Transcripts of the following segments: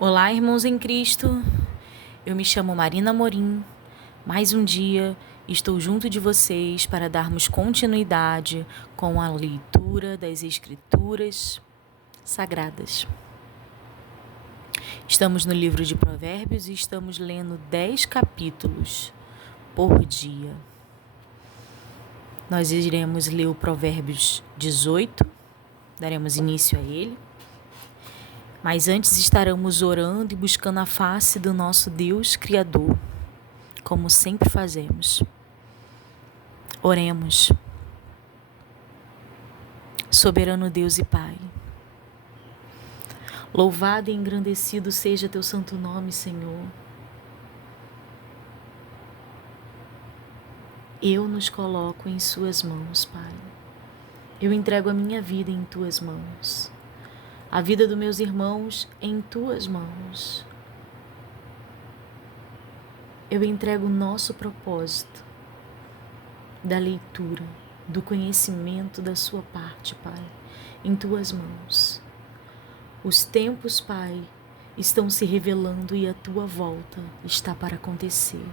Olá, irmãos em Cristo. Eu me chamo Marina Amorim. Mais um dia estou junto de vocês para darmos continuidade com a leitura das Escrituras Sagradas. Estamos no livro de Provérbios e estamos lendo 10 capítulos por dia. Nós iremos ler o Provérbios 18, daremos início a ele. Mas antes estaremos orando e buscando a face do nosso Deus Criador, como sempre fazemos. Oremos. Soberano Deus e Pai, louvado e engrandecido seja teu santo nome, Senhor. Eu nos coloco em suas mãos, Pai. Eu entrego a minha vida em tuas mãos. A vida dos meus irmãos em tuas mãos. Eu entrego o nosso propósito da leitura, do conhecimento da sua parte, Pai, em tuas mãos. Os tempos, Pai, estão se revelando e a tua volta está para acontecer.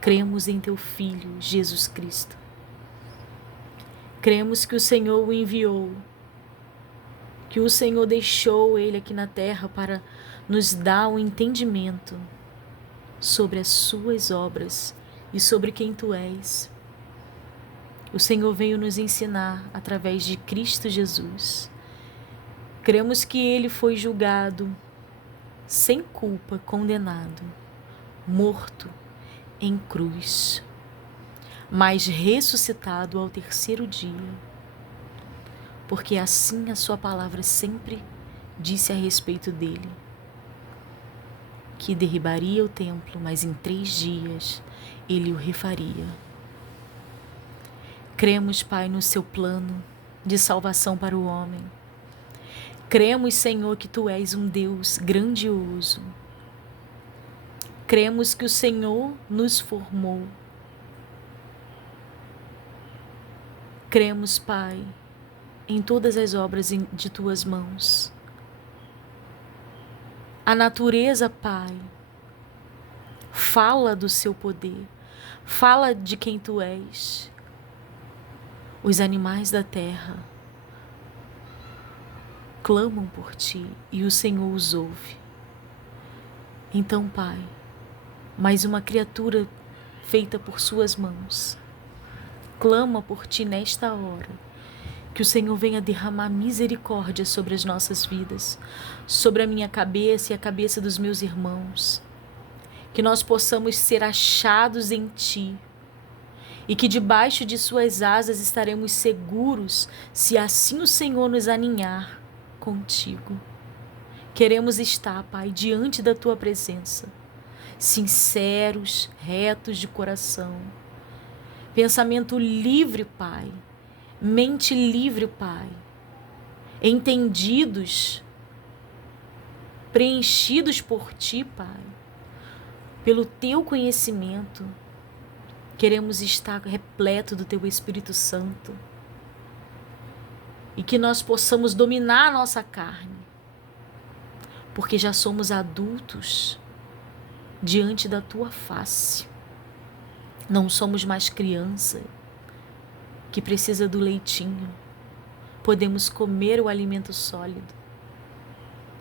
Cremos em teu Filho, Jesus Cristo. Cremos que o Senhor o enviou, que o Senhor deixou ele aqui na terra para nos dar um entendimento sobre as suas obras e sobre quem tu és. O Senhor veio nos ensinar através de Cristo Jesus. Cremos que ele foi julgado sem culpa, condenado, morto em cruz, mas ressuscitado ao terceiro dia. Porque assim a sua palavra sempre disse a respeito dele, que derribaria o templo, mas em 3 dias ele o refaria. Cremos, Pai, no seu plano de salvação para o homem. Cremos, Senhor, que tu és um Deus grandioso. Cremos que o Senhor nos formou. Cremos, Pai, em todas as obras de tuas mãos. A natureza, Pai, fala do seu poder, fala de quem tu és. Os animais da terra clamam por ti e o Senhor os ouve. Então, Pai, mais uma criatura feita por suas mãos clama por ti nesta hora. Que o Senhor venha derramar misericórdia sobre as nossas vidas, sobre a minha cabeça e a cabeça dos meus irmãos. Que nós possamos ser achados em Ti e que debaixo de Suas asas estaremos seguros, se assim o Senhor nos aninhar contigo. Queremos estar, Pai, diante da Tua presença, sinceros, retos de coração, pensamento livre, Pai, mente livre, Pai, entendidos, preenchidos por Ti, Pai, pelo Teu conhecimento. Queremos estar repleto do Teu Espírito Santo e que nós possamos dominar a nossa carne, porque já somos adultos diante da Tua face. Não somos mais criança que precisa do leitinho. Podemos comer o alimento sólido.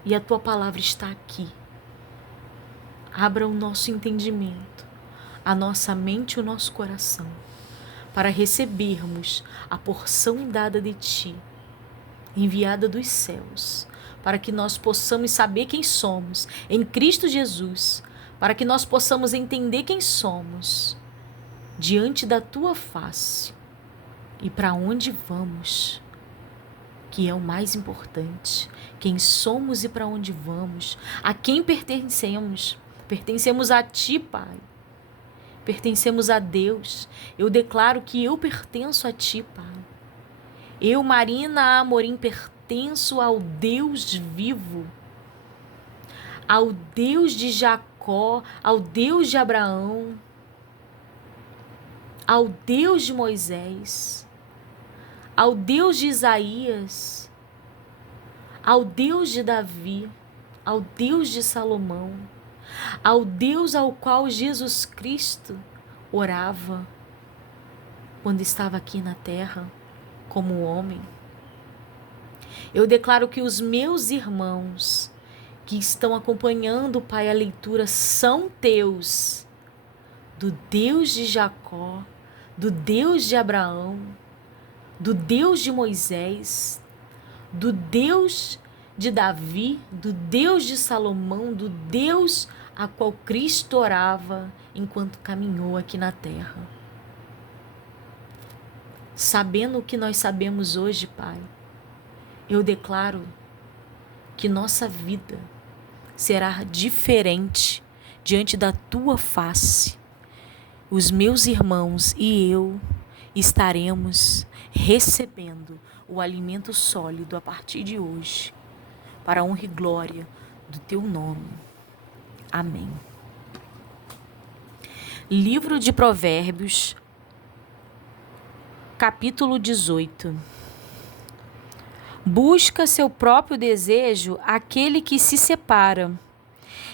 E a Tua palavra está aqui. Abra o nosso entendimento, a nossa mente e o nosso coração, para recebermos a porção dada de Ti, enviada dos céus, para que nós possamos saber quem somos em Cristo Jesus, para que nós possamos entender quem somos diante da Tua face e para onde vamos, que é o mais importante. Quem somos e para onde vamos, a quem pertencemos. Pertencemos a Ti, Pai. Pertencemos a Deus. Eu declaro que eu pertenço a Ti, Pai. Eu, Marina Amorim, pertenço ao Deus vivo, ao Deus de Jacó, ao Deus de Abraão, ao Deus de Moisés, ao Deus de Isaías, ao Deus de Davi, ao Deus de Salomão, ao Deus ao qual Jesus Cristo orava quando estava aqui na terra como homem. Eu declaro que os meus irmãos que estão acompanhando, Pai, a leitura são teus, do Deus de Jacó, do Deus de Abraão, do Deus de Moisés, do Deus de Davi, do Deus de Salomão, do Deus a qual Cristo orava enquanto caminhou aqui na terra. Sabendo o que nós sabemos hoje, Pai, eu declaro que nossa vida será diferente diante da tua face. Os meus irmãos e eu estaremos recebendo o alimento sólido a partir de hoje, para a honra e glória do teu nome. Amém. Livro de Provérbios, capítulo 18. Busca seu próprio desejo aquele que se separa.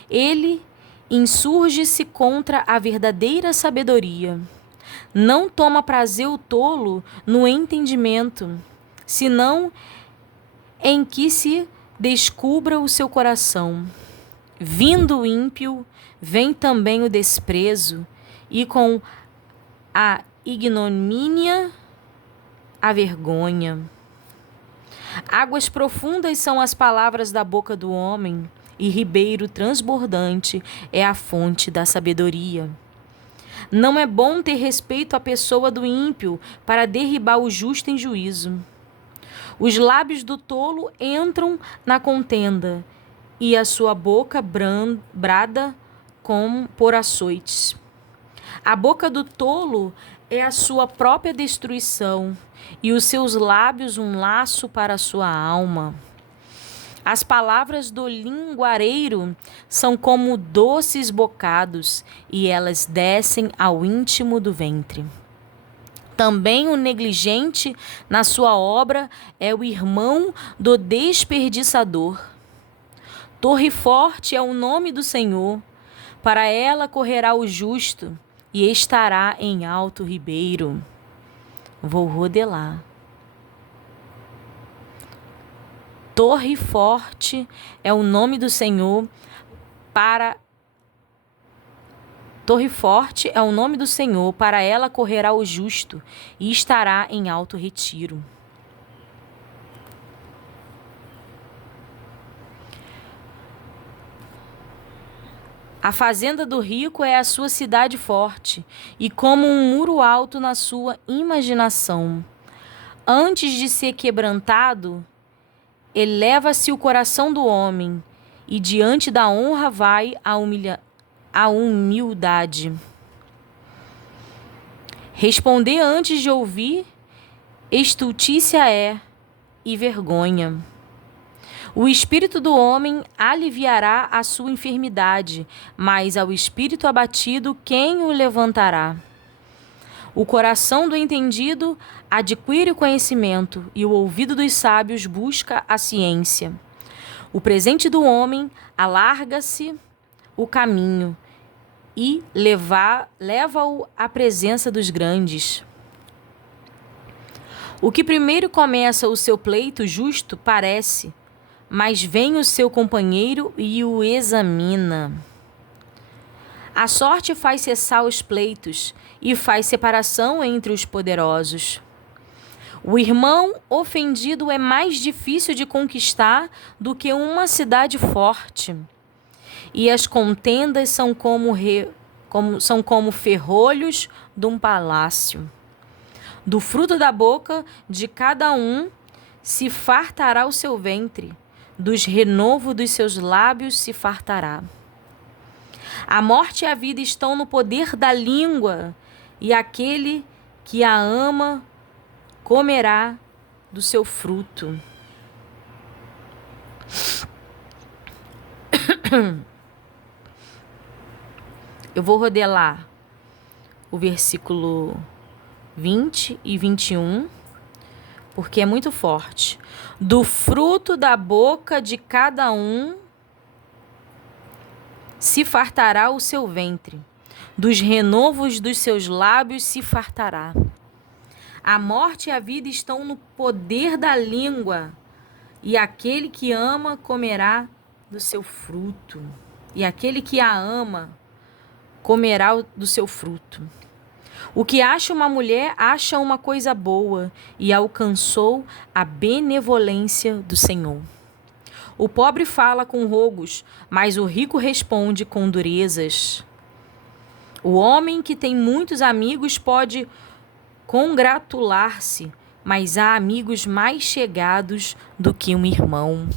Ele insurge-se contra a verdadeira sabedoria. Não toma prazer o tolo no entendimento, senão em que se descubra o seu coração. Vindo o ímpio, vem também o desprezo, e com a ignomínia, a vergonha. Águas profundas são as palavras da boca do homem, e ribeiro transbordante é a fonte da sabedoria. Não é bom ter respeito à pessoa do ímpio para derribar o justo em juízo. Os lábios do tolo entram na contenda, e a sua boca brada por açoites. A boca do tolo é a sua própria destruição, e os seus lábios um laço para a sua alma. As palavras do linguareiro são como doces bocados, e elas descem ao íntimo do ventre. Também o negligente na sua obra é o irmão do desperdiçador. Torre forte é o nome do Senhor, para ela correrá o justo e estará em alto ribeiro. Vou rodelar. Torre forte é o nome do Senhor, Torre forte é o nome do Senhor, para ela correrá o justo e estará em alto retiro. A fazenda do rico é a sua cidade forte, e como um muro alto na sua imaginação. Antes de ser quebrantado, eleva-se o coração do homem, e diante da honra vai a humildade. Responder antes de ouvir, estultícia é e vergonha. O espírito do homem aliviará a sua enfermidade, mas ao espírito abatido, quem o levantará? O coração do entendido adquire o conhecimento, e o ouvido dos sábios busca a ciência. O presente do homem alarga-se o caminho e leva-o à presença dos grandes. O que primeiro começa o seu pleito justo parece, mas vem o seu companheiro e o examina. A sorte faz cessar os pleitos e faz separação entre os poderosos. O irmão ofendido é mais difícil de conquistar do que uma cidade forte. E as contendas são como ferrolhos de um palácio. Do fruto da boca de cada um se fartará o seu ventre, dos renovos dos seus lábios se fartará. A morte e a vida estão no poder da língua, e aquele que a ama comerá do seu fruto. Eu vou rodelar o versículo 20 e 21, porque é muito forte. Do fruto da boca de cada um se fartará o seu ventre, dos renovos dos seus lábios se fartará. A morte e a vida estão no poder da língua, e aquele que ama comerá do seu fruto. E aquele que a ama comerá do seu fruto. O que acha uma mulher acha uma coisa boa e alcançou a benevolência do Senhor. O pobre fala com rogos, mas o rico responde com durezas. O homem que tem muitos amigos pode congratular-se, mas há amigos mais chegados do que um irmão.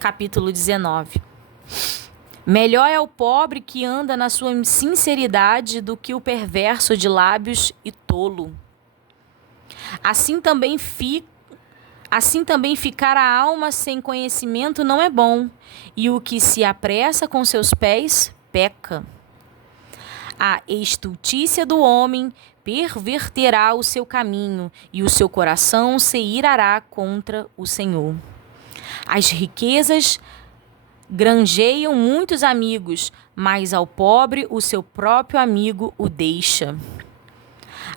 Capítulo 19. Melhor é o pobre que anda na sua sinceridade do que o perverso de lábios e tolo. Assim também ficar a alma sem conhecimento não é bom, e o que se apressa com seus pés peca. A estultícia do homem perverterá o seu caminho, e o seu coração se irará contra o Senhor. As riquezas granjeiam muitos amigos, mas ao pobre o seu próprio amigo o deixa.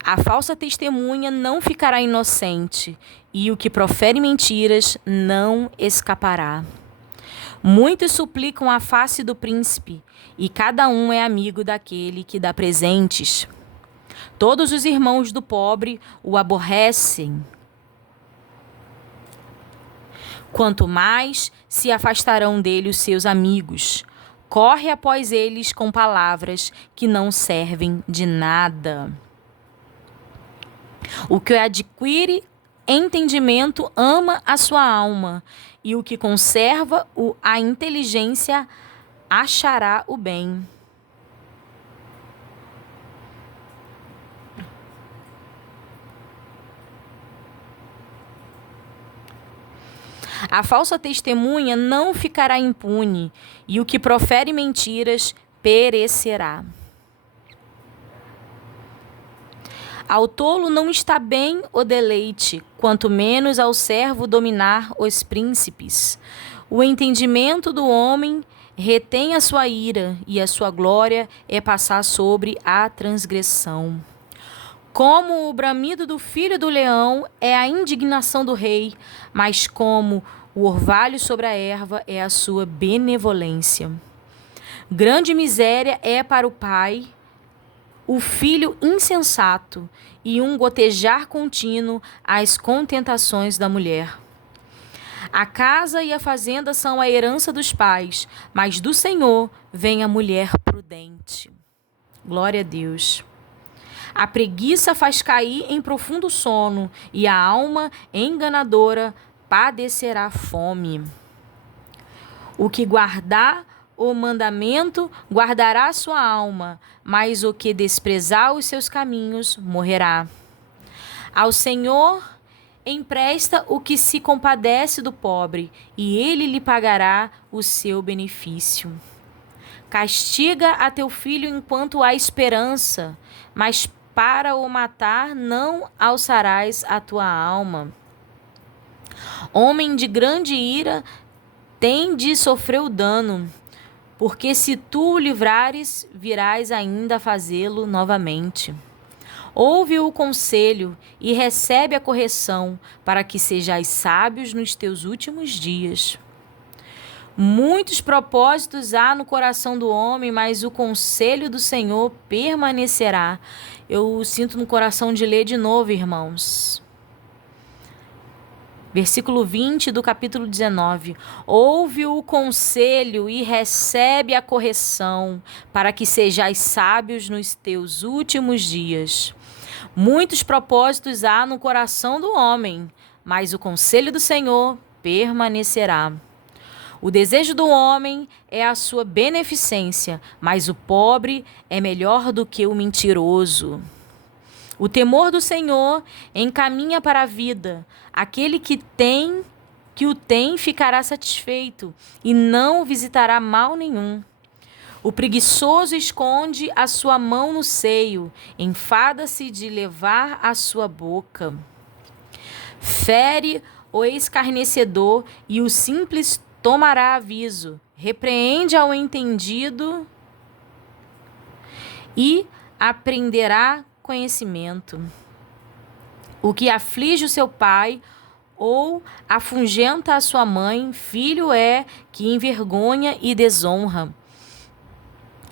A falsa testemunha não ficará inocente, e o que profere mentiras não escapará. Muitos suplicam a face do príncipe, e cada um é amigo daquele que dá presentes. Todos os irmãos do pobre o aborrecem. Quanto mais se afastarão dele os seus amigos. Corre após eles com palavras que não servem de nada. O que adquire entendimento ama a sua alma, e o que conserva a inteligência achará o bem. A falsa testemunha não ficará impune, e o que profere mentiras perecerá. Ao tolo não está bem o deleite, quanto menos ao servo dominar os príncipes. O entendimento do homem retém a sua ira, e a sua glória é passar sobre a transgressão. Como o bramido do filho do leão é a indignação do rei, mas como o orvalho sobre a erva é a sua benevolência. Grande miséria é para o pai o filho insensato, e um gotejar contínuo às contentações da mulher. A casa e a fazenda são a herança dos pais, mas do Senhor vem a mulher prudente. Glória a Deus. A preguiça faz cair em profundo sono, e a alma enganadora padecerá fome. O que guardar o mandamento guardará sua alma, mas o que desprezar os seus caminhos morrerá. Ao Senhor empresta o que se compadece do pobre, e ele lhe pagará o seu benefício. Castiga a teu filho enquanto há esperança, mas para o matar não alçarás a tua alma. Homem de grande ira tem de sofrer o dano, porque se tu o livrares, virás ainda a fazê-lo novamente. Ouve o conselho e recebe a correção, para que sejais sábios nos teus últimos dias. Muitos propósitos há no coração do homem, mas o conselho do Senhor permanecerá. Eu sinto no coração de ler de novo, irmãos. Versículo 20 do capítulo 19. Ouve o conselho e recebe a correção, para que sejais sábios nos teus últimos dias. Muitos propósitos há no coração do homem, mas o conselho do Senhor permanecerá. O desejo do homem é a sua beneficência, mas o pobre é melhor do que o mentiroso. O temor do Senhor encaminha para a vida. Aquele que o tem ficará satisfeito e não visitará mal nenhum. O preguiçoso esconde a sua mão no seio, enfada-se de levar a sua boca. Fere o escarnecedor e o simples tomará aviso. Repreende ao entendido e aprenderá conhecimento. O que aflige o seu pai ou afugenta a sua mãe, filho é que envergonha e desonra.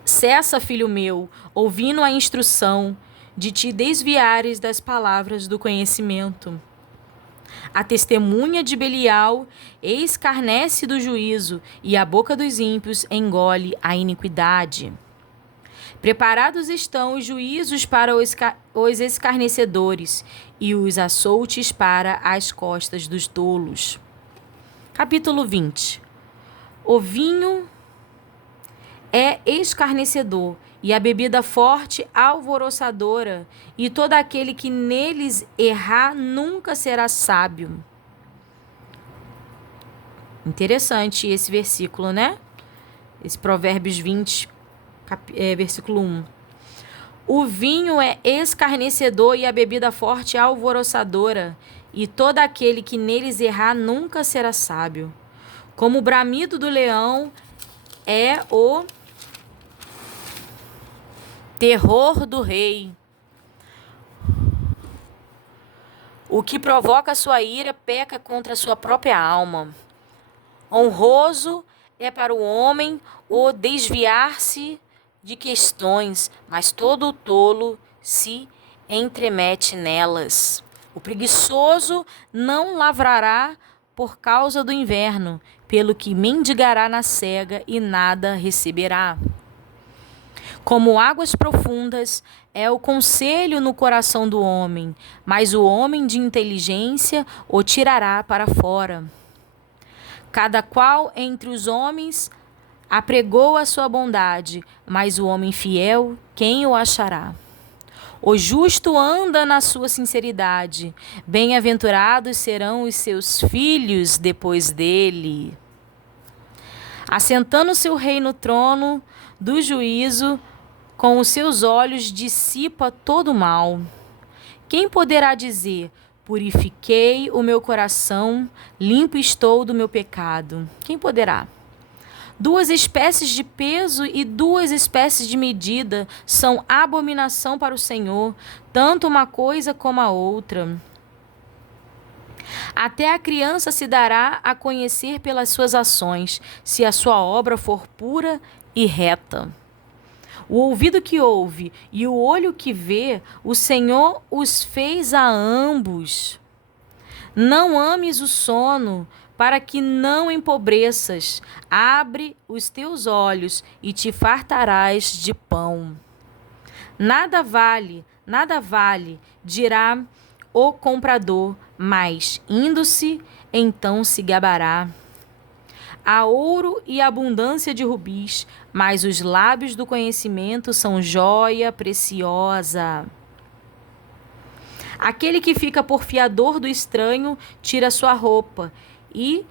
Cessa, filho meu, ouvindo a instrução, de te desviares das palavras do conhecimento. A testemunha de Belial escarnece do juízo, e a boca dos ímpios engole a iniquidade. Preparados estão os juízos para os escarnecedores, e os açoutes para as costas dos tolos. Capítulo 20. O vinho é escarnecedor, e a bebida forte alvoroçadora, e todo aquele que neles errar nunca será sábio. Interessante esse versículo, né? Esse Provérbios 20, versículo 1. O vinho é escarnecedor e a bebida forte alvoroçadora, e todo aquele que neles errar nunca será sábio. Como o bramido do leão é o terror do rei. O que provoca sua ira peca contra sua própria alma. Honroso é para o homem o desviar-se de questões, mas todo o tolo se entremete nelas. O preguiçoso não lavrará por causa do inverno, pelo que mendigará na cega e nada receberá. Como águas profundas é o conselho no coração do homem, mas o homem de inteligência o tirará para fora. Cada qual entre os homens apregou a sua bondade, mas o homem fiel, quem o achará? O justo anda na sua sinceridade, bem-aventurados serão os seus filhos depois dele. Assentando-se o rei no trono do juízo, com os seus olhos dissipa todo o mal. Quem poderá dizer: purifiquei o meu coração, limpo estou do meu pecado? Quem poderá? 2 espécies de peso e 2 espécies de medida são abominação para o Senhor, tanto uma coisa como a outra. Até a criança se dará a conhecer pelas suas ações, se a sua obra for pura e reta. O ouvido que ouve e o olho que vê, o Senhor os fez a ambos. Não ames o sono, para que não empobreças. Abre os teus olhos e te fartarás de pão. Nada vale, dirá o comprador, mas indo-se, então se gabará. Há ouro e abundância de rubis, mas os lábios do conhecimento são joia preciosa. Aquele que fica por fiador do estranho tira sua roupa e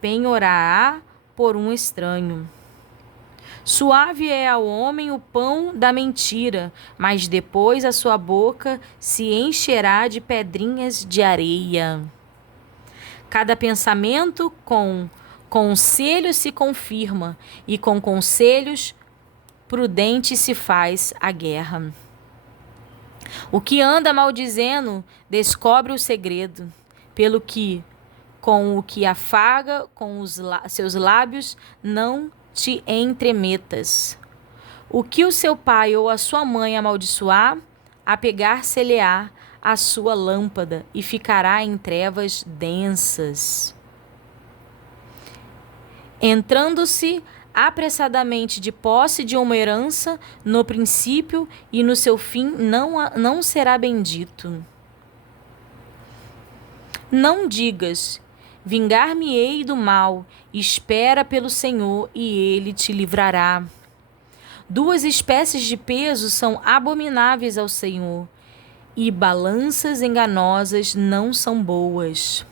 penhorará por um estranho. Suave é ao homem o pão da mentira, mas depois a sua boca se encherá de pedrinhas de areia. Cada pensamento com conselhos se confirma, e com conselhos prudentes se faz a guerra. O que anda maldizendo descobre o segredo, pelo que, com o que afaga com os seus lábios, não te entremetas. O que o seu pai ou a sua mãe amaldiçoar, apegar-se-lhe-á a sua lâmpada e ficará em trevas densas. Entrando-se apressadamente de posse de uma herança, no princípio e no seu fim não será bendito. Não digas: vingar-me-ei do mal, espera pelo Senhor e ele te livrará. 2 espécies de peso são abomináveis ao Senhor, e balanças enganosas não são boas.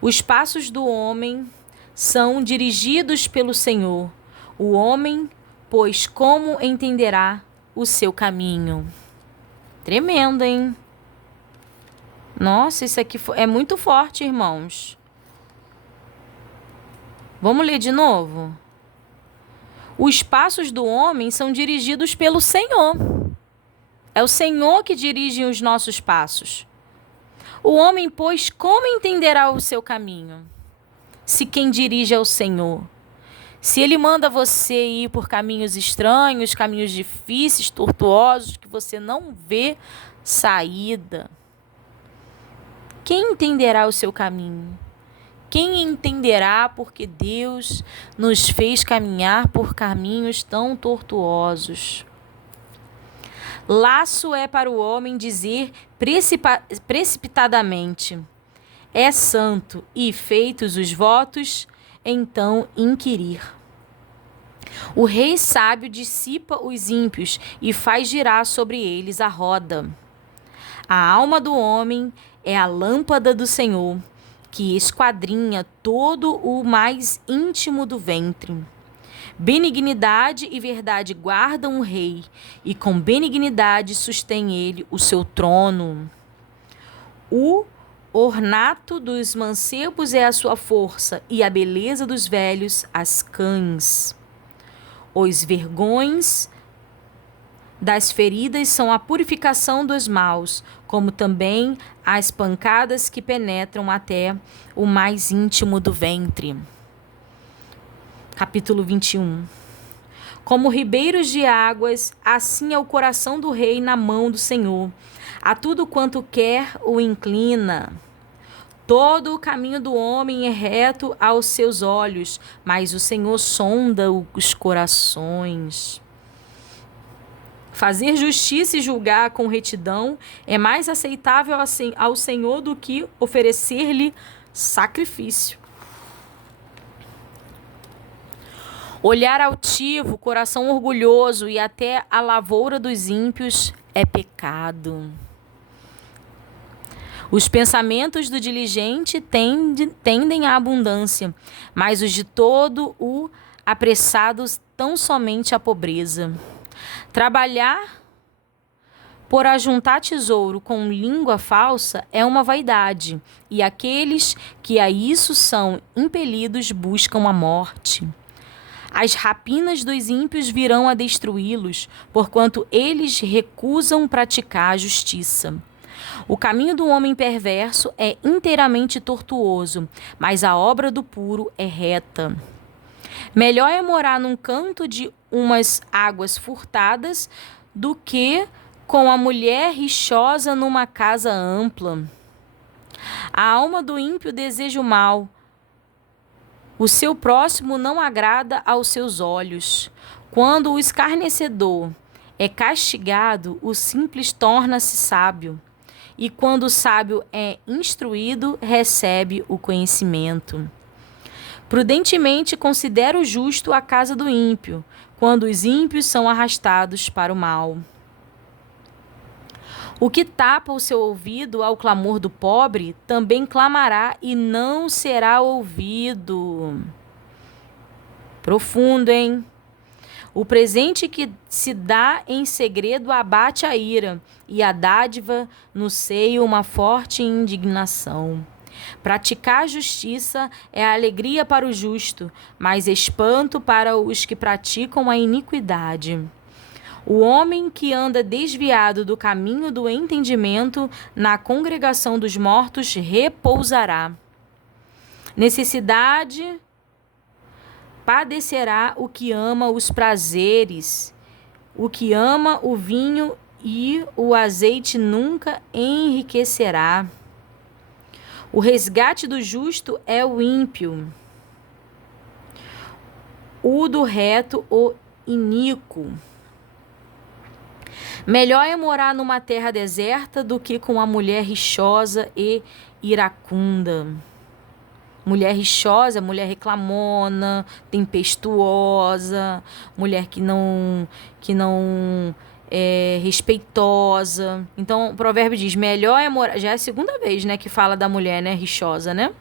Os passos do homem são dirigidos pelo Senhor. O homem, pois, como entenderá o seu caminho? Tremendo, hein? Nossa, isso aqui é muito forte, irmãos. Vamos ler de novo? Os passos do homem são dirigidos pelo Senhor. É o Senhor que dirige os nossos passos. O homem, pois, como entenderá o seu caminho? Se quem dirige é o Senhor. Se ele manda você ir por caminhos estranhos, caminhos difíceis, tortuosos, que você não vê saída, quem entenderá o seu caminho? Quem entenderá porque Deus nos fez caminhar por caminhos tão tortuosos? Laço é para o homem dizer precipitadamente: é santo, e feitos os votos, então inquirir. O rei sábio dissipa os ímpios e faz girar sobre eles a roda. A alma do homem é a lâmpada do Senhor, que esquadrinha todo o mais íntimo do ventre. Benignidade e verdade guardam o rei, e com benignidade sustém ele o seu trono. O ornato dos mancebos é a sua força, e a beleza dos velhos as cães. Os vergões das feridas são a purificação dos maus, como também as pancadas que penetram até o mais íntimo do ventre. Capítulo 21. Como ribeiros de águas, assim é o coração do rei na mão do Senhor. A tudo quanto quer o inclina. Todo o caminho do homem é reto aos seus olhos, mas o Senhor sonda os corações. Fazer justiça e julgar com retidão é mais aceitável ao Senhor do que oferecer-lhe sacrifício. Olhar altivo, coração orgulhoso e até a lavoura dos ímpios é pecado. Os pensamentos do diligente tendem à abundância, mas os de todo o apressado tão somente à pobreza. Trabalhar por ajuntar tesouro com língua falsa é uma vaidade, e aqueles que a isso são impelidos buscam a morte. As rapinas dos ímpios virão a destruí-los, porquanto eles recusam praticar a justiça. O caminho do homem perverso é inteiramente tortuoso, mas a obra do puro é reta. Melhor é morar num canto de umas águas furtadas do que com a mulher rixosa numa casa ampla. A alma do ímpio deseja o mal. O seu próximo não agrada aos seus olhos. Quando o escarnecedor é castigado, o simples torna-se sábio. E quando o sábio é instruído, recebe o conhecimento. Prudentemente considera o justo a casa do ímpio, quando os ímpios são arrastados para o mal. O que tapa o seu ouvido ao clamor do pobre, também clamará e não será ouvido. Profundo, hein? O presente que se dá em segredo abate a ira, e a dádiva no seio uma forte indignação. Praticar a justiça é a alegria para o justo, mas espanto para os que praticam a iniquidade. O homem que anda desviado do caminho do entendimento, na congregação dos mortos repousará. Necessidade padecerá o que ama os prazeres, o que ama o vinho e o azeite nunca enriquecerá. O resgate do justo é o ímpio, o do reto o iníquo. Melhor é morar numa terra deserta do que com a mulher rixosa e iracunda. Mulher rixosa, mulher reclamona, tempestuosa, mulher que não é respeitosa. Então, o provérbio diz, melhor é morar... Já é a segunda vez, né, que fala da mulher, né, rixosa, né?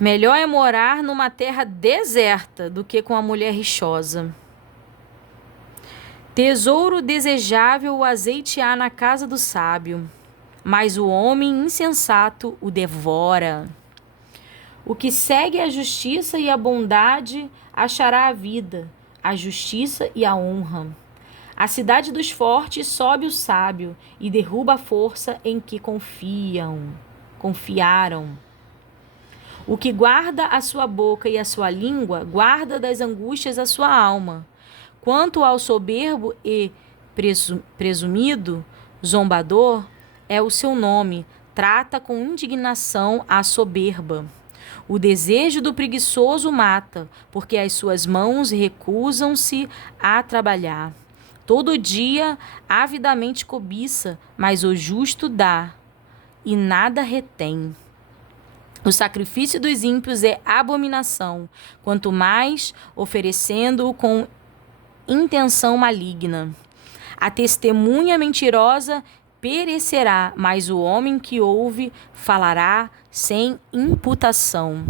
Melhor é morar numa terra deserta do que com a mulher rixosa. Tesouro desejável o azeite há na casa do sábio, mas o homem insensato o devora. O que segue a justiça e a bondade achará a vida, a justiça e a honra. A cidade dos fortes sobe o sábio e derruba a força em que confiaram. O que guarda a sua boca e a sua língua, guarda das angústias a sua alma. Quanto ao soberbo e presumido, zombador, é o seu nome, trata com indignação a soberba. O desejo do preguiçoso mata, porque as suas mãos recusam-se a trabalhar. Todo dia avidamente cobiça, mas o justo dá, e nada retém. O sacrifício dos ímpios é abominação, quanto mais oferecendo-o com intenção maligna. A testemunha mentirosa perecerá, mas o homem que ouve falará sem imputação.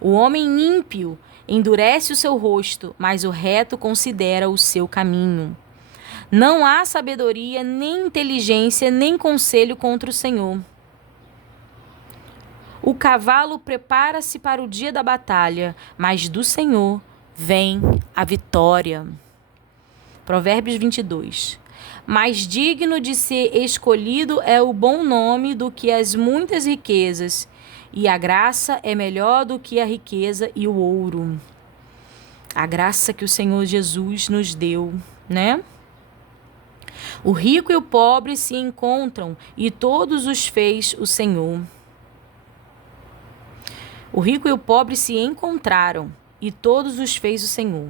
O homem ímpio endurece o seu rosto, mas o reto considera o seu caminho. Não há sabedoria, nem inteligência, nem conselho contra o Senhor. O cavalo prepara-se para o dia da batalha, mas do Senhor vem a vitória. Provérbios 22. Mais digno de ser escolhido é o bom nome do que as muitas riquezas, e a graça é melhor do que a riqueza e o ouro. A graça que o Senhor Jesus nos deu, né? O rico e o pobre se encontram, e todos os fez o Senhor. O rico e o pobre se encontraram, e todos os fez o Senhor.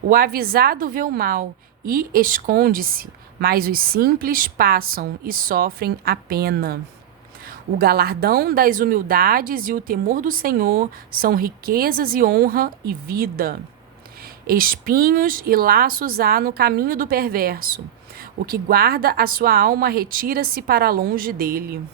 O avisado vê o mal e esconde-se, mas os simples passam e sofrem a pena. O galardão das humildades e o temor do Senhor são riquezas e honra e vida. Espinhos e laços há no caminho do perverso. O que guarda a sua alma retira-se para longe dele.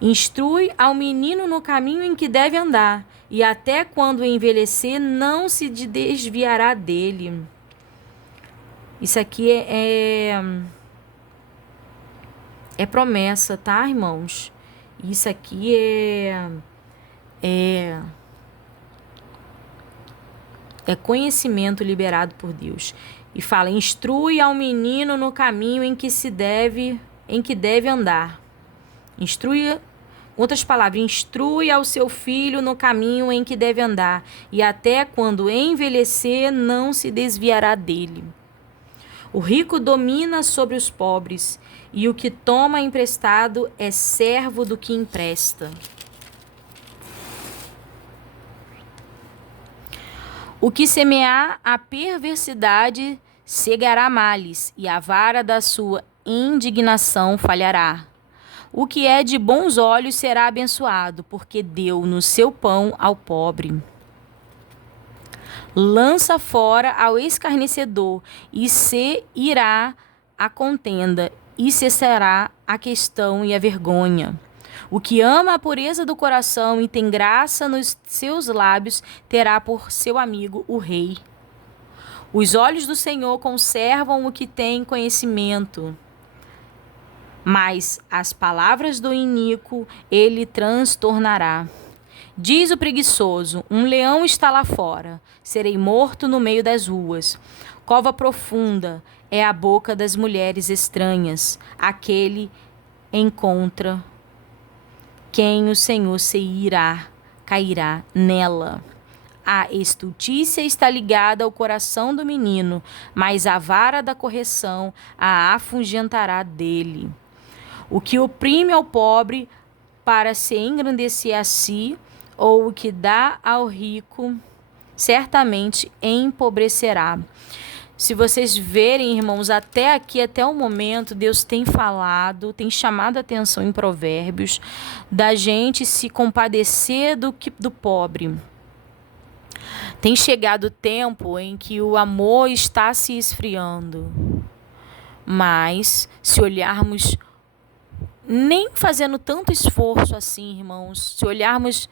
Instrui ao menino no caminho em que deve andar, e até quando envelhecer não se desviará dele. Isso aqui é promessa, tá, irmãos? Isso aqui é conhecimento liberado por Deus. E fala: instrui ao menino no caminho em que deve andar. Instrui, outras palavras, instrui ao seu filho no caminho em que deve andar, e até quando envelhecer não se desviará dele. O rico domina sobre os pobres, e o que toma emprestado é servo do que empresta. O que semear a perversidade cegará males, e a vara da sua indignação falhará. O que é de bons olhos será abençoado, porque deu no seu pão ao pobre. Lança fora ao escarnecedor, e se irá a contenda, e cessará a questão e a vergonha. O que ama a pureza do coração e tem graça nos seus lábios, terá por seu amigo o rei. Os olhos do Senhor conservam o que tem conhecimento, mas as palavras do iníquo ele transtornará. Diz o preguiçoso: um leão está lá fora, serei morto no meio das ruas. Cova profunda é a boca das mulheres estranhas, aquele encontra quem o Senhor se irá, cairá nela. A estultícia está ligada ao coração do menino, mas a vara da correção a afugentará dele. O que oprime ao pobre para se engrandecer a si, ou o que dá ao rico, certamente empobrecerá. Se vocês verem, irmãos, até aqui, até o momento, Deus tem falado, tem chamado a atenção em Provérbios, da gente se compadecer do pobre. Tem chegado o tempo em que o amor está se esfriando. Mas, se olharmos, nem fazendo tanto esforço assim, irmãos, se olharmos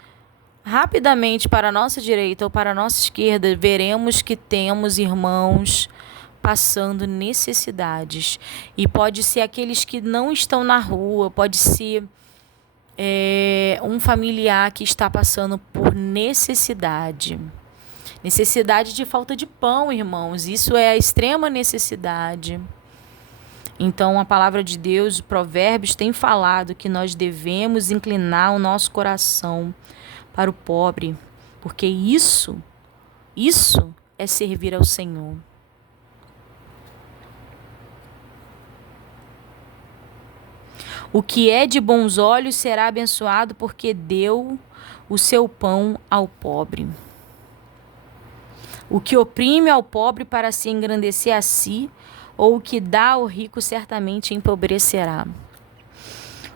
rapidamente para a nossa direita ou para a nossa esquerda, veremos que temos irmãos passando necessidades. E pode ser aqueles que não estão na rua, pode ser um familiar que está passando por necessidade. Necessidade de falta de pão, irmãos. Isso é a extrema necessidade. Então, a palavra de Deus, Provérbios, tem falado que nós devemos inclinar o nosso coração para o pobre, porque isso é servir ao Senhor. O que é de bons olhos será abençoado, porque deu o seu pão ao pobre. O que oprime ao pobre para se engrandecer a si, ou o que dá ao rico certamente empobrecerá.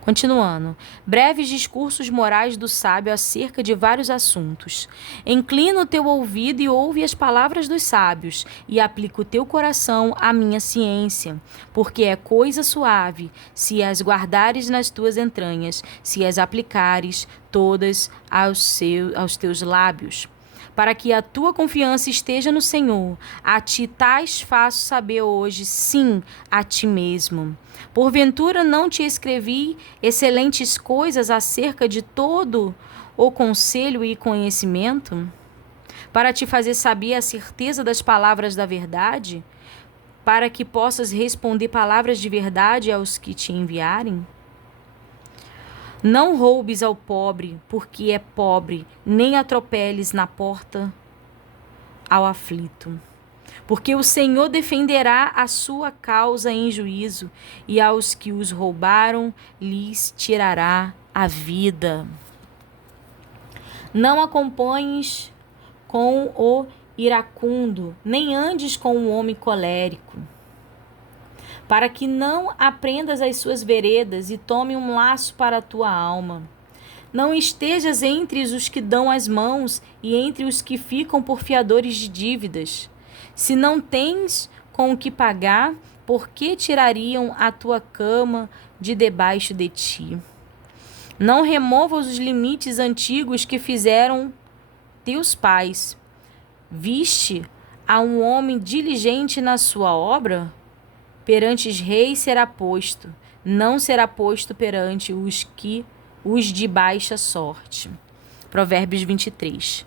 Continuando. Breves discursos morais do sábio acerca de vários assuntos. Inclina o teu ouvido e ouve as palavras dos sábios, e aplica o teu coração à minha ciência, porque é coisa suave, se as guardares nas tuas entranhas, se as aplicares todas aos teus lábios. Para que a tua confiança esteja no Senhor, a ti tais faço saber hoje, sim, a ti mesmo. Porventura não te escrevi excelentes coisas acerca de todo o conselho e conhecimento? Para te fazer saber a certeza das palavras da verdade? Para que possas responder palavras de verdade aos que te enviarem? Não roubes ao pobre, porque é pobre, nem atropeles na porta ao aflito. Porque o Senhor defenderá a sua causa em juízo, e aos que os roubaram lhes tirará a vida. Não acompanhes com o iracundo, nem andes com o homem colérico, para que não aprendas as suas veredas e tome um laço para a tua alma. Não estejas entre os que dão as mãos e entre os que ficam por fiadores de dívidas. Se não tens com o que pagar, por que tirariam a tua cama de debaixo de ti? Não removas os limites antigos que fizeram teus pais. Viste a um homem diligente na sua obra? Perante os reis será posto, não será posto perante os de baixa sorte. Provérbios 23.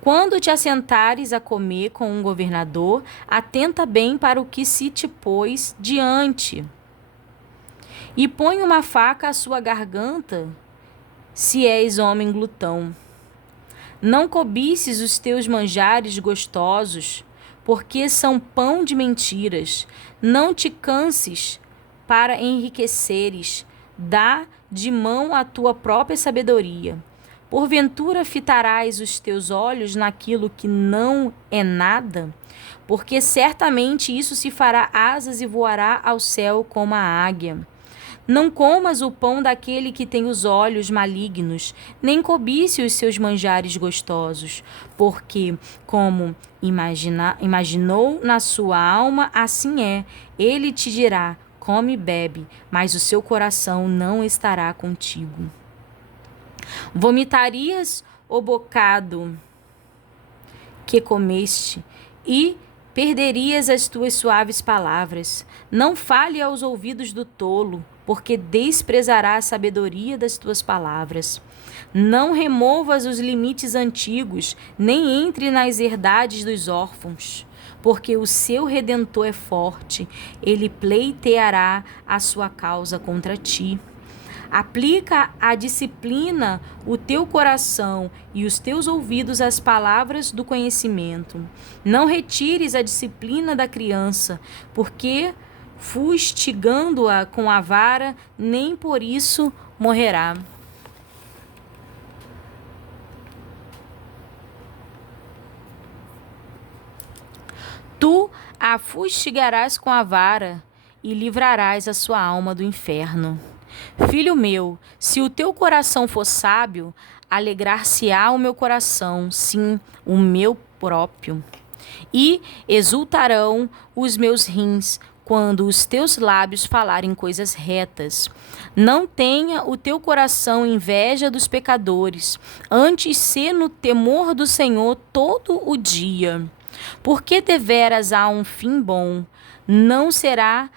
Quando te assentares a comer com um governador, atenta bem para o que se te pôs diante. E põe uma faca à sua garganta, se és homem glutão. Não cobices os teus manjares gostosos, porque são pão de mentiras. Não te canses para enriqueceres. Dá de mão a tua própria sabedoria. Porventura fitarás os teus olhos naquilo que não é nada? Porque certamente isso se fará asas e voará ao céu como a águia. Não comas o pão daquele que tem os olhos malignos, nem cobice os seus manjares gostosos, porque, como imaginou na sua alma, assim é. Ele te dirá, come e bebe, mas o seu coração não estará contigo. Vomitarias o bocado que comeste e perderias as tuas suaves palavras. Não fale aos ouvidos do tolo, porque desprezará a sabedoria das tuas palavras. Não removas os limites antigos, nem entre nas herdades dos órfãos, porque o seu Redentor é forte, ele pleiteará a sua causa contra ti. Aplica a disciplina o teu coração e os teus ouvidos às palavras do conhecimento. Não retires a disciplina da criança, porque fustigando-a com a vara, nem por isso morrerá. Tu a fustigarás com a vara e livrarás a sua alma do inferno. Filho meu, se o teu coração for sábio, alegrar-se-á o meu coração, sim, o meu próprio. E exultarão os meus rins, quando os teus lábios falarem coisas retas. Não tenha o teu coração inveja dos pecadores, antes sê no temor do Senhor todo o dia. Porque deveras há um fim bom, não será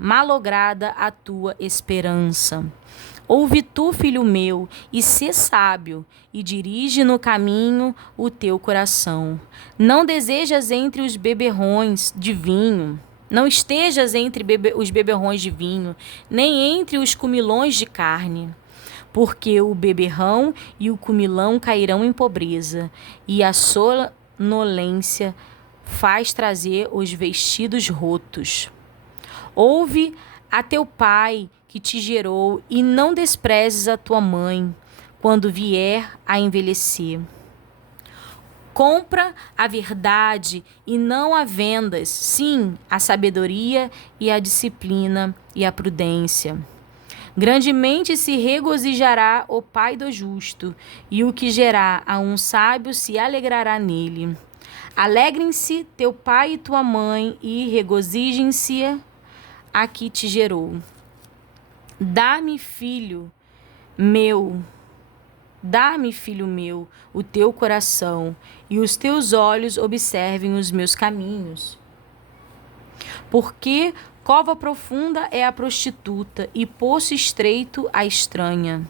malograda a tua esperança. Ouve tu, filho meu, e sê sábio, e dirige no caminho o teu coração. Não desejas entre os beberrões de vinho, não estejas entre os beberrões de vinho, nem entre os comilões de carne. Porque o beberrão e o comilão cairão em pobreza, e a sonolência faz trazer os vestidos rotos. Ouve a teu pai que te gerou, e não desprezes a tua mãe quando vier a envelhecer. Compra a verdade e não a vendas, sim, a sabedoria e a disciplina e a prudência. Grandemente se regozijará o pai do justo, e o que gerar a um sábio se alegrará nele. Alegrem-se teu pai e tua mãe, e regozijem-se a que te gerou. Dá-me, filho meu, o teu coração, e os teus olhos observem os meus caminhos. Porque cova profunda é a prostituta, e poço estreito a estranha.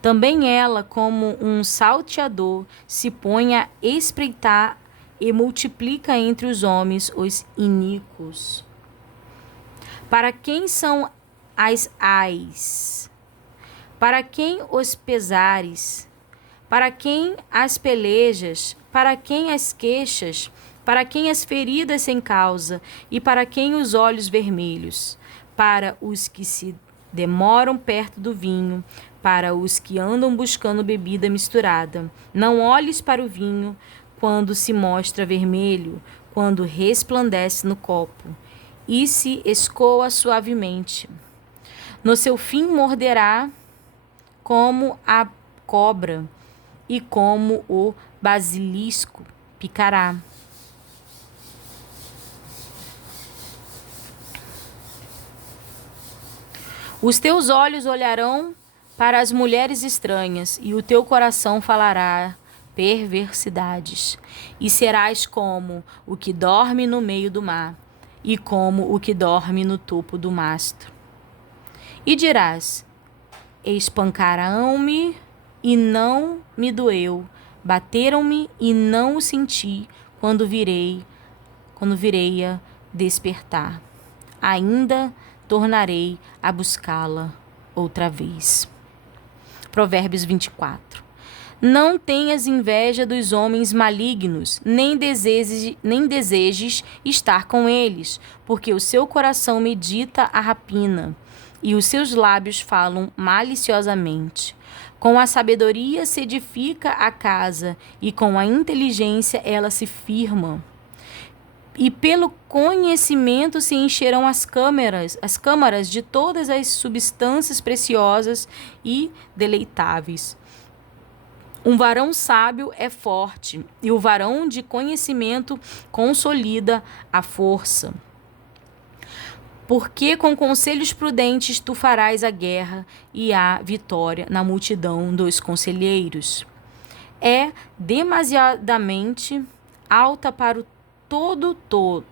Também ela, como um salteador, se põe a espreitar e multiplica entre os homens os iníquos. Para quem são as ais? Para quem os pesares? Para quem as pelejas? Para quem as queixas? Para quem as feridas sem causa? E para quem os olhos vermelhos? Para os que se demoram perto do vinho, para os que andam buscando bebida misturada. Não olhes para o vinho quando se mostra vermelho, quando resplandece no copo e se escoa suavemente. No seu fim morderá como a cobra, e como o basilisco picará. Os teus olhos olharão para as mulheres estranhas, e o teu coração falará perversidades. E serás como o que dorme no meio do mar, e como o que dorme no topo do mastro. E dirás: espancaram-me e não me doeu, bateram-me e não o senti quando virei a despertar. Ainda tornarei a buscá-la outra vez. Provérbios 24. Não tenhas inveja dos homens malignos, nem desejes estar com eles, porque o seu coração medita a rapina, e os seus lábios falam maliciosamente. Com a sabedoria se edifica a casa, e com a inteligência ela se firma. E pelo conhecimento se encherão as câmaras de todas as substâncias preciosas e deleitáveis. Um varão sábio é forte, e o varão de conhecimento consolida a força. Porque com conselhos prudentes tu farás a guerra, e a vitória na multidão dos conselheiros. É demasiadamente alta para o todo.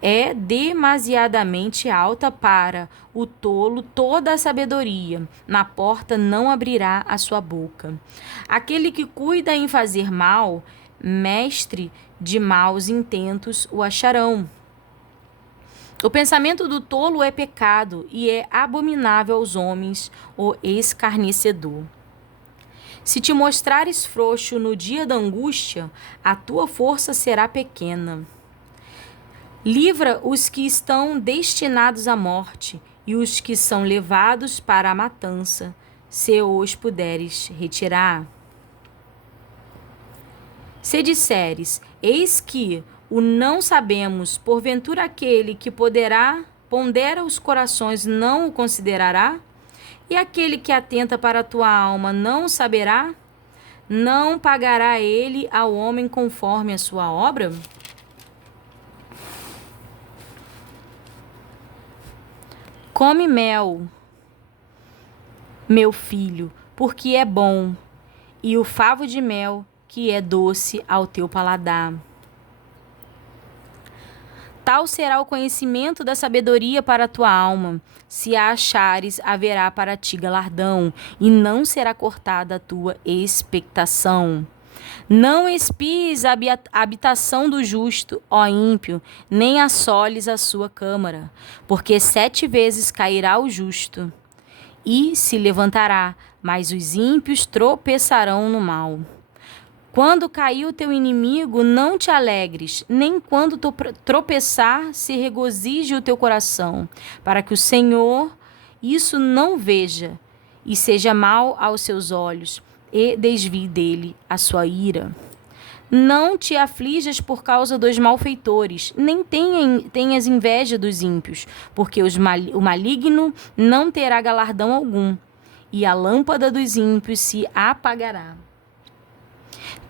É demasiadamente alta para o tolo toda a sabedoria. Na porta não abrirá a sua boca. Aquele que cuida em fazer mal, mestre de maus intentos o acharão. O pensamento do tolo é pecado, e é abominável aos homens o escarnecedor. Se te mostrares frouxo no dia da angústia, a tua força será pequena. Livra os que estão destinados à morte, e os que são levados para a matança, se os puderes retirar. Se disseres: eis que o não sabemos, porventura aquele que pondera os corações não o considerará? E aquele que atenta para a tua alma não o saberá? Não pagará ele ao homem conforme a sua obra? Come mel, meu filho, porque é bom, e o favo de mel que é doce ao teu paladar. Tal será o conhecimento da sabedoria para a tua alma. Se a achares, haverá para ti galardão, e não será cortada a tua expectação. Não espies a habitação do justo, ó ímpio, nem assoles a sua câmara, porque 7 vezes cairá o justo e se levantará, mas os ímpios tropeçarão no mal. Quando cair o teu inimigo, não te alegres, nem quando tropeçar, se regozije o teu coração, para que o Senhor isso não veja, e seja mal aos seus olhos, e desvie dele a sua ira. Não te aflijas por causa dos malfeitores, nem tenhas inveja dos ímpios, porque o maligno não terá galardão algum, e a lâmpada dos ímpios se apagará.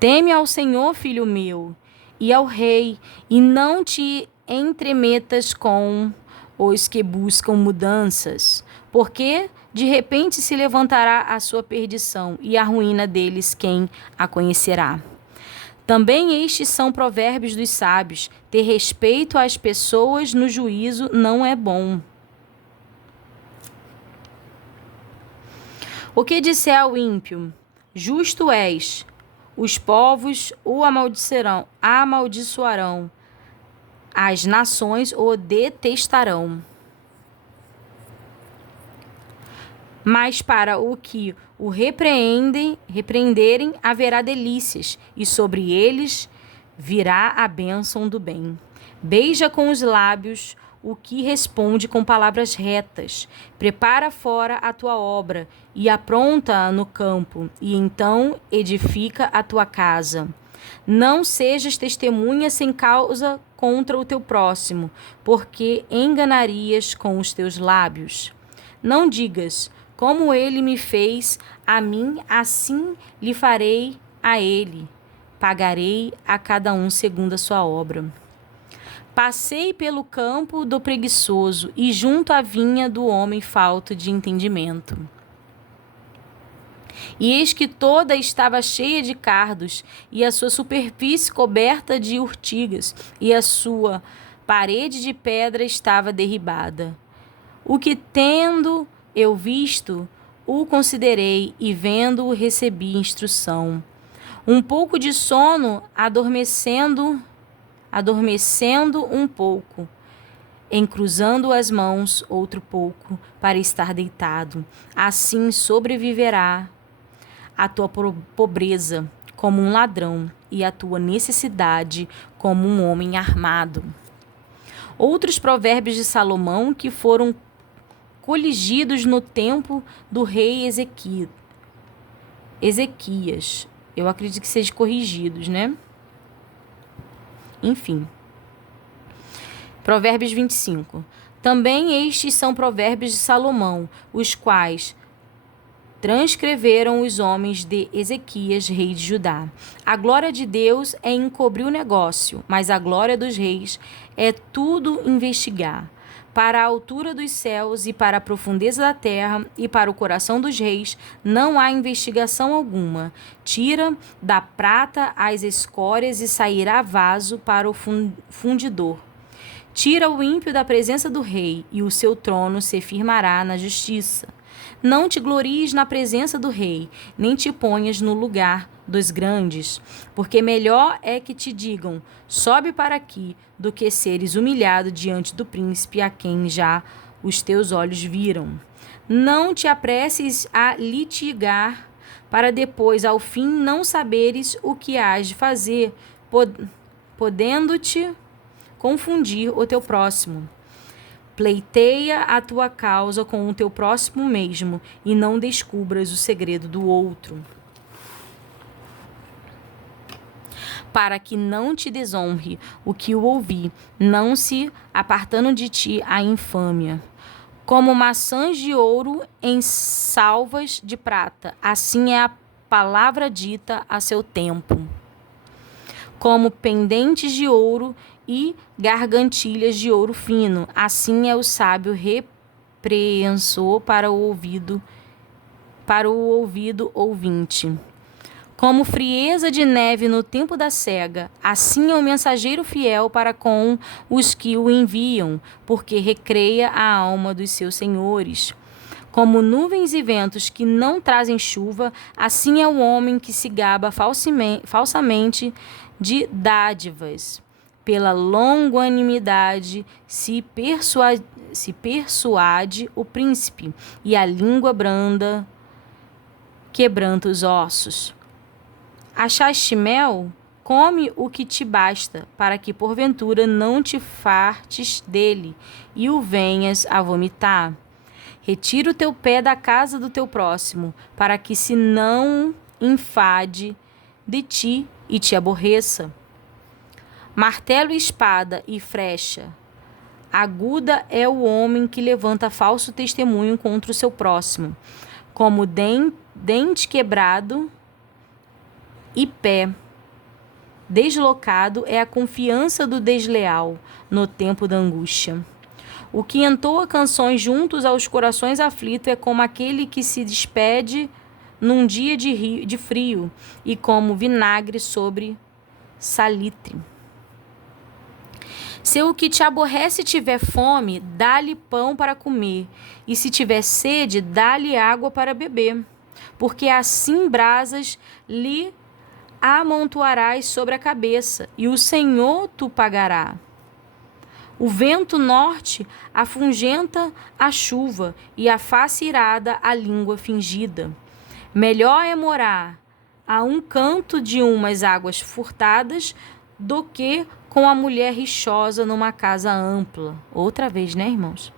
Teme ao Senhor, filho meu, e ao rei, e não te entremetas com os que buscam mudanças, porque de repente se levantará a sua perdição, e a ruína deles quem a conhecerá. Também estes são provérbios dos sábios: ter respeito às pessoas no juízo não é bom. O que disser ao ímpio: justo és, os povos o amaldiçoarão, as nações o detestarão. Mas para o que o repreenderem haverá delícias, e sobre eles virá a bênção do bem. Beija com os lábios o que responde com palavras retas. Prepara fora a tua obra e apronta-a no campo, e então edifica a tua casa. Não sejas testemunha sem causa contra o teu próximo, porque enganarias com os teus lábios. Não digas: como ele me fez a mim, assim lhe farei a ele. Pagarei a cada um segundo a sua obra. Passei pelo campo do preguiçoso e junto à vinha do homem falto de entendimento. E eis que toda estava cheia de cardos, e a sua superfície coberta de urtigas, e a sua parede de pedra estava derribada. O que tendo eu visto, o considerei, e vendo-o recebi instrução. Um pouco de sono, adormecendo um pouco, encruzando as mãos outro pouco, para estar deitado. Assim sobreviverá a tua pobreza como um ladrão, e a tua necessidade como um homem armado. Outros provérbios de Salomão que foram coligidos no tempo do rei Ezequias. Eu acredito que sejam corrigidos, né? Enfim. Provérbios 25. Também estes são provérbios de Salomão, os quais transcreveram os homens de Ezequias, rei de Judá. A glória de Deus é encobrir o negócio, mas a glória dos reis é tudo investigar. Para a altura dos céus e para a profundeza da terra e para o coração dos reis não há investigação alguma. Tira da prata as escórias e sairá vaso para o fundidor. Tira o ímpio da presença do rei, e o seu trono se firmará na justiça. Não te glories na presença do rei, nem te ponhas no lugar dos grandes, porque melhor é que te digam: sobe para aqui, do que seres humilhado diante do príncipe a quem já os teus olhos viram. Não te apresses a litigar, para depois, ao fim, não saberes o que hás de fazer, podendo-te confundir o teu próximo. Pleiteia a tua causa com o teu próximo mesmo, e não descubras o segredo do outro, para que não te desonre o que o ouvi, não se apartando de ti a infâmia. Como maçãs de ouro em salvas de prata, assim é a palavra dita a seu tempo. Como pendentes de ouro e gargantilhas de ouro fino, assim é o sábio repreensor para o ouvido ouvinte. Como frieza de neve no tempo da cega, assim é o mensageiro fiel para com os que o enviam, porque recreia a alma dos seus senhores. Como nuvens e ventos que não trazem chuva, assim é o homem que se gaba falsamente de dádivas. Pela longanimidade se persuade o príncipe, e a língua branda quebranta os ossos. Achaste mel? Come o que te basta, para que porventura não te fartes dele e o venhas a vomitar. Retira o teu pé da casa do teu próximo, para que se não enfade de ti e te aborreça. Martelo, espada e flecha. Aguda é o homem que levanta falso testemunho contra o seu próximo, como dente quebrado e pé deslocado é a confiança do desleal no tempo da angústia. O que entoa canções juntos aos corações aflitos é como aquele que se despede num dia de frio e como vinagre sobre salitre. Se o que te aborrece tiver fome, dá-lhe pão para comer, e se tiver sede, dá-lhe água para beber, porque assim brasas lhe amontoarás sobre a cabeça, e o Senhor tu pagará. O vento norte afugenta a chuva, e a face irada a língua fingida. Melhor é morar a um canto de umas águas furtadas do que com a mulher rixosa numa casa ampla. Outra vez, né, irmãos?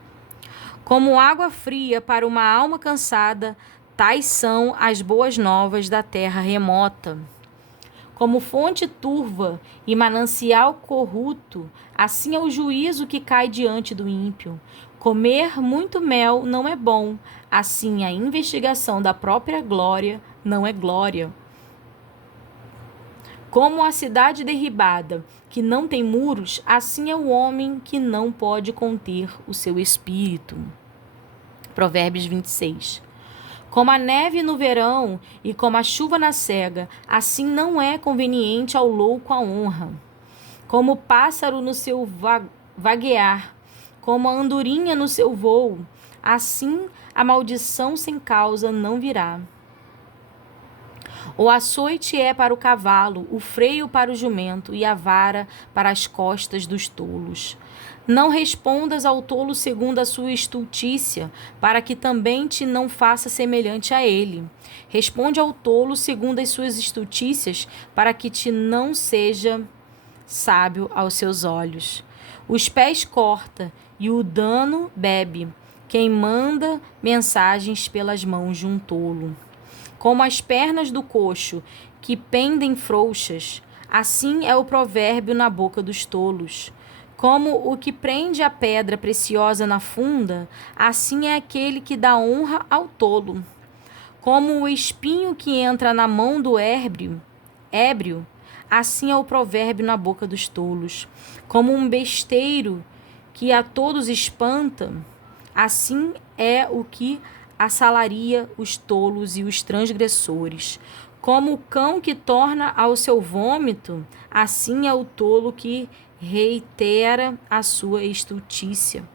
Como água fria para uma alma cansada, tais são as boas novas da terra remota. Como fonte turva e manancial corrupto, assim é o juízo que cai diante do ímpio. Comer muito mel não é bom, assim a investigação da própria glória não é glória. Como a cidade derribada, que não tem muros, assim é o homem que não pode conter o seu espírito. Provérbios 26. Como a neve no verão e como a chuva na cega, assim não é conveniente ao louco a honra. Como o pássaro no seu vaguear, como a andorinha no seu voo, assim a maldição sem causa não virá. O açoite é para o cavalo, o freio para o jumento e a vara para as costas dos tolos. Não respondas ao tolo segundo a sua estultícia, para que também te não faça semelhante a ele. Responde ao tolo segundo as suas estultícias, para que te não seja sábio aos seus olhos. Os pés corta e o dano bebe, quem manda mensagens pelas mãos de um tolo. Como as pernas do coxo, que pendem frouxas, assim é o provérbio na boca dos tolos. Como o que prende a pedra preciosa na funda, assim é aquele que dá honra ao tolo. Como o espinho que entra na mão do ébrio, assim é o provérbio na boca dos tolos. Como um besteiro que a todos espanta, assim é o que assalaria os tolos e os transgressores. Como o cão que torna ao seu vômito, assim é o tolo que reitera a sua estultícia.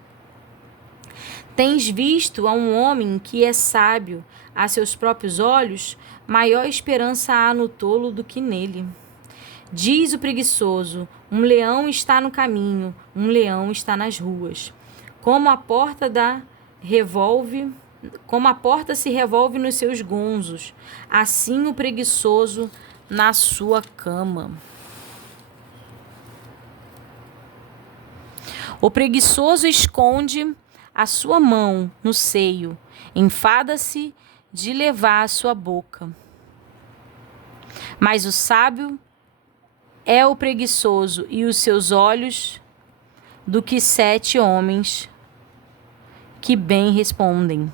Tens visto a um homem que é sábio a seus próprios olhos? Maior esperança há no tolo do que nele. Diz o preguiçoso: um leão está no caminho, um leão está nas ruas. Como a porta se revolve nos seus gonzos, assim o preguiçoso na sua cama. O preguiçoso esconde a sua mão no seio, enfada-se de levar a sua boca. Mas o sábio é o preguiçoso e os seus olhos do que 7 homens que bem respondem.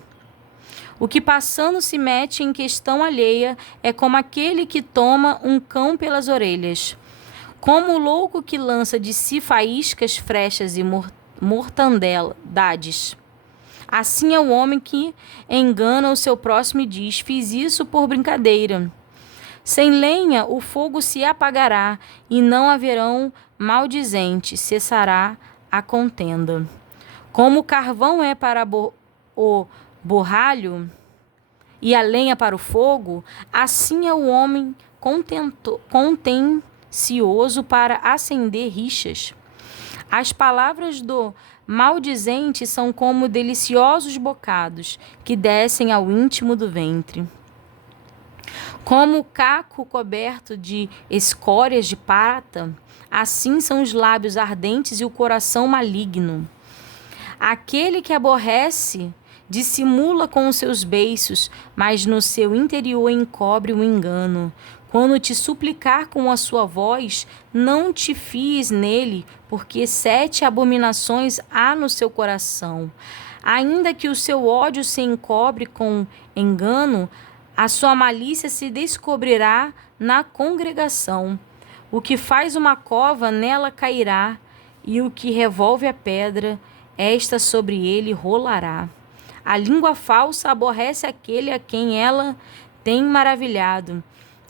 O que passando se mete em questão alheia é como aquele que toma um cão pelas orelhas. Como o louco que lança de si faíscas, flechas e mortandades. Assim é o homem que engana o seu próximo e diz: fiz isso por brincadeira. Sem lenha o fogo se apagará, e não haverão maldizentes, cessará a contenda. Como o carvão é para o borralho e a lenha para o fogo, assim é o homem contencioso para acender rixas. As palavras do maldizente são como deliciosos bocados que descem ao íntimo do ventre. Como o caco coberto de escórias de prata, assim são os lábios ardentes e o coração maligno. Aquele que aborrece dissimula com os seus beiços, mas no seu interior encobre o engano. Quando te suplicar com a sua voz, não te fies nele, porque 7 abominações há no seu coração. Ainda que o seu ódio se encobre com engano, a sua malícia se descobrirá na congregação. O que faz uma cova, nela cairá, e o que revolve a pedra, esta sobre ele rolará. A língua falsa aborrece aquele a quem ela tem maravilhado,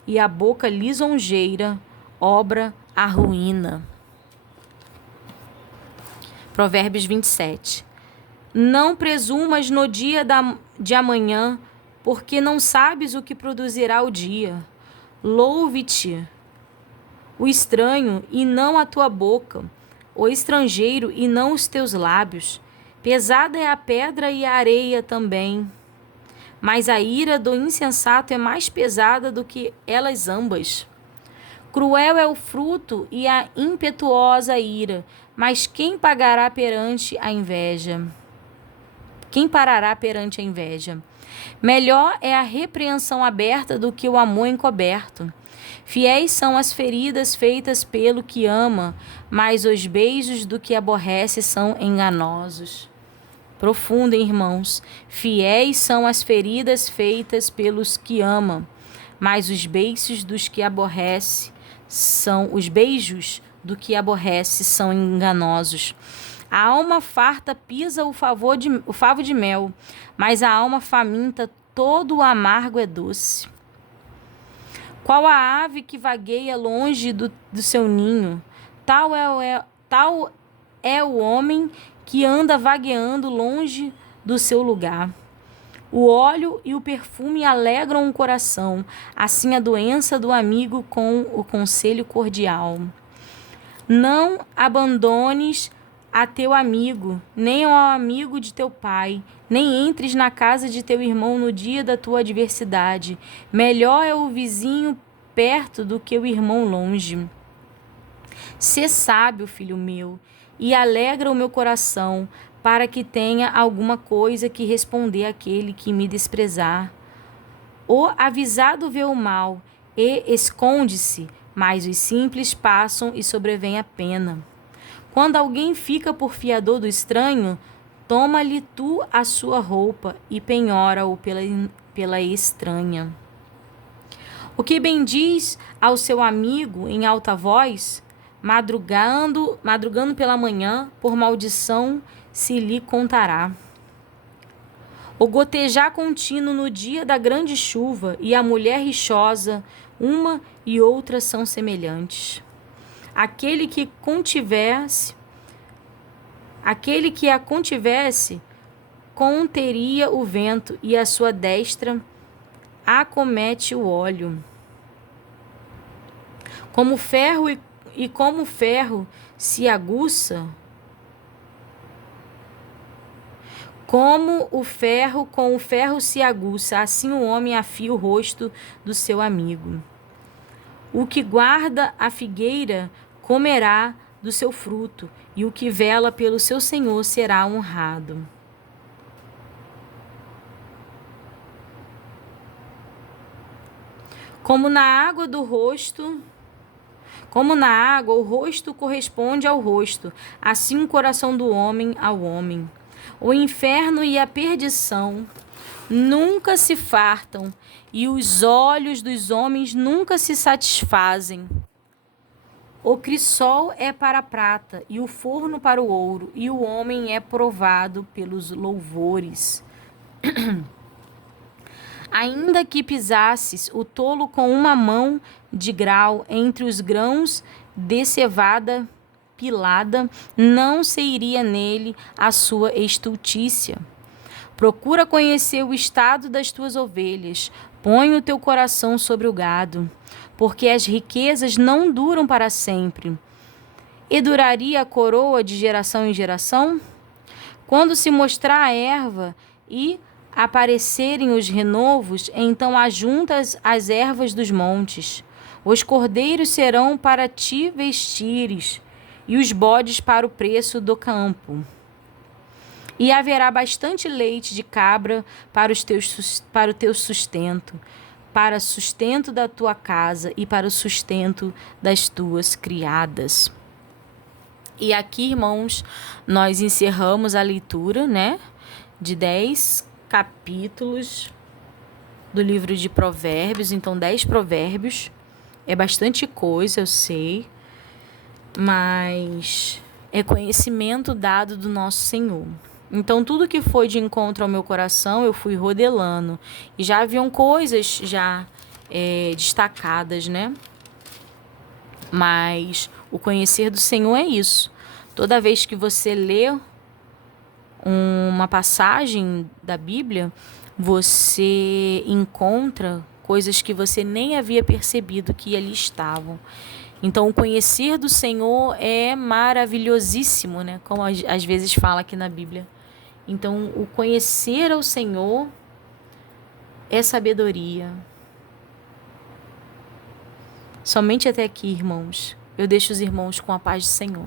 e a boca lisonjeira obra a ruína. Provérbios 27. Não presumas no dia de amanhã, porque não sabes o que produzirá o dia. Louve-te o estranho e não a tua boca, o estrangeiro e não os teus lábios. Pesada é a pedra e a areia também, mas a ira do insensato é mais pesada do que elas ambas. Cruel é o fruto e a impetuosa ira, mas quem pagará perante a inveja? Quem parará perante a inveja? Melhor é a repreensão aberta do que o amor encoberto. Fiéis são as feridas feitas pelo que ama, mas os beijos do que aborrece são enganosos. Profundo, irmãos. Fiéis são as feridas feitas pelos que ama, mas os beijos dos que aborrece são enganosos. A alma farta pisa o favo de mel, mas a alma faminta todo o amargo é doce. Qual a ave que vagueia longe do seu ninho? Tal é o homem que anda vagueando longe do seu lugar. O óleo e o perfume alegram o coração, assim a doença do amigo com o conselho cordial. Não abandones a teu amigo, nem ao amigo de teu pai, nem entres na casa de teu irmão no dia da tua adversidade. Melhor é o vizinho perto do que o irmão longe. Sê sábio, filho meu, e alegra o meu coração, para que tenha alguma coisa que responder àquele que me desprezar. O avisado vê o mal e esconde-se, mas os simples passam e sobrevém a pena. Quando alguém fica por fiador do estranho, toma-lhe tu a sua roupa e penhora-o pela estranha. O que bendiz ao seu amigo em alta voz, madrugando pela manhã, por maldição se lhe contará. O gotejar contínuo no dia da grande chuva e a mulher rixosa, uma e outra são semelhantes. Aquele que a contivesse conteria o vento, e a sua destra acomete o óleo. Como o ferro se aguça, como o ferro com o ferro se aguça, assim o homem afia o rosto do seu amigo. O que guarda a figueira comerá do seu fruto, e o que vela pelo seu senhor será honrado. Como na água o rosto corresponde ao rosto, assim o coração do homem ao homem. O inferno e a perdição nunca se fartam, e os olhos dos homens nunca se satisfazem. O crisol é para a prata, e o forno para o ouro, e o homem é provado pelos louvores. Ainda que pisasses o tolo com uma mão de grau entre os grãos de cevada pilada, não se iria nele a sua estultícia. Procura conhecer o estado das tuas ovelhas, põe o teu coração sobre o gado, porque as riquezas não duram para sempre. E duraria a coroa de geração em geração? Quando se mostrar a erva e aparecerem os renovos, então ajuntas as ervas dos montes. Os cordeiros serão para ti vestires, e os bodes para o preço do campo. E haverá bastante leite de cabra para o teu sustento, para sustento da tua casa e para o sustento das tuas criadas. E aqui, irmãos, nós encerramos a leitura, né, de 10 capítulos do livro de Provérbios. Então, 10 provérbios. É bastante coisa, eu sei, mas é conhecimento dado do nosso Senhor. Então, tudo que foi de encontro ao meu coração, eu fui rodelando. E já haviam coisas destacadas, né? Mas o conhecer do Senhor é isso. Toda vez que você lê uma passagem da Bíblia, você encontra coisas que você nem havia percebido que ali estavam. Então, o conhecer do Senhor é maravilhosíssimo, né? Como às vezes fala aqui na Bíblia. Então, o conhecer ao Senhor é sabedoria. Somente até aqui, irmãos. Eu deixo os irmãos com a paz do Senhor.